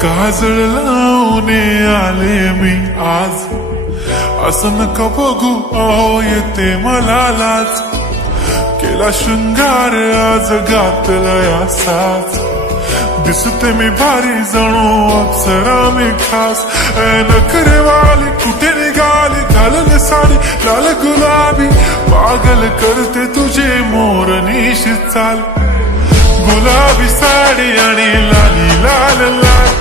काजळ लावून आले मी आज, असं नका बघू अहो येते मला लाज. केला शृंगार आज घातलाय असाच, दिसते मी भारी जणू अप्सरा मी खास. नखरेवाली कुठे निघाली घालून साडी लाल गुलाबी, पागल करते तुझे मोरनीशी चाल. गुलाबी साडी आणि लाली लाल लाल,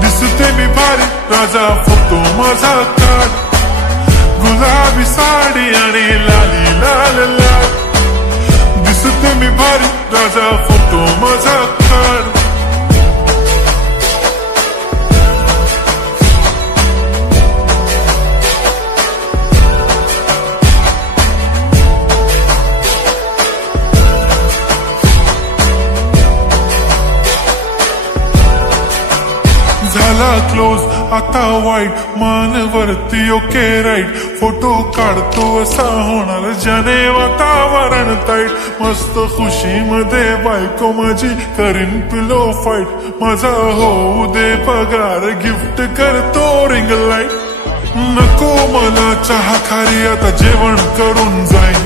दिसते मी भारी राजा फोटो माझा काढ. गुलाबी साडी आणि लाली लाल लाल, दिसते मी भारी राजा फोटो माझा काढ. झाला क्लोज आता वाईट, मानवरती ओके राईट. फोटो काढतो असा होणार ज्याने वातावरण ताईट. मस्त खुशी मध्ये बायको माझी करीन पिलो फाईट. माझा होऊ दे पगार गिफ्ट करतो रिंग लाईट. नको मला चहा खारी आता जेवण करून जाईन.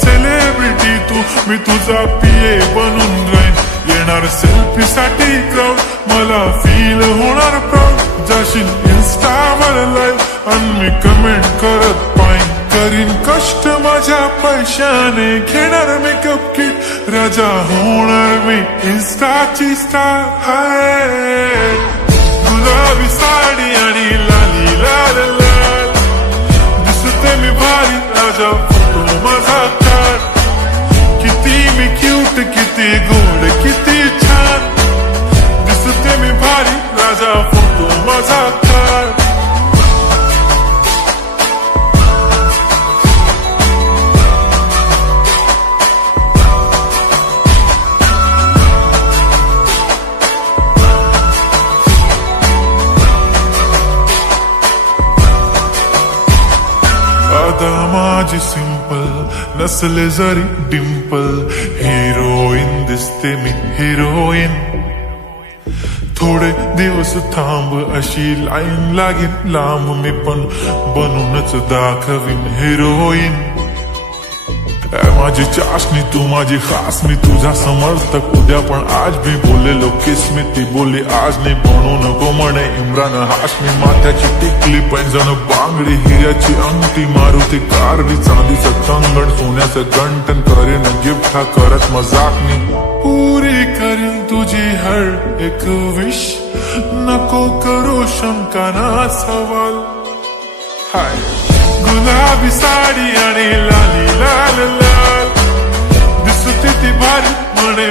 सेलिब्रिटी तू मी तुझा पिये बनून राहीन. येणार सेल्फी साठी क्राऊड मला फील होणार प्राऊड. जाशील इन्स्टावर लाईव्ह आणि मी कमेंट करत पाईन. करीन कष्ट माझ्या पैशाने घेणार मेकअप किट. राजा होणार मी इन्स्टाची स्टार. हाय गुलाबी साडी आणि लाली लाल लाल, दिसते मी भारी राजा फोटो माझा काढ. किती मी क्यूट किती गोड किती छान, दिसते मी भारी राजा फोटो माझा काढ. आता माझी सिंपल नसले जरी डिंपल, हिरोईन दिसते मी हिरोईन. थोडे दिवस थांब अशी लाईन लागेल लांब, मी पण बनूनच दाखवीन हिरोईन. माझी चाशनी तू माझी खास, मी तुझा समर्थक उद्या पण आज भी बोलेलो किस मी. ती बोली आज नाही बनू नको म्हणे इम्रान हाशमी. माथ्याची टिकली पैंजण बांगडी हिऱ्याची अंगठी, मारुती कारवी चांदीचं कंगण सोन्याचं गंटन. करेन गिफ्ट हा करत मजाक मी, पुरी करेन तुझी हर एक विश. नको करू शंका ना सवाल. हाय गुलाबी साडी आणि लाली लाल लाल, दिसते ती भारी म्हणे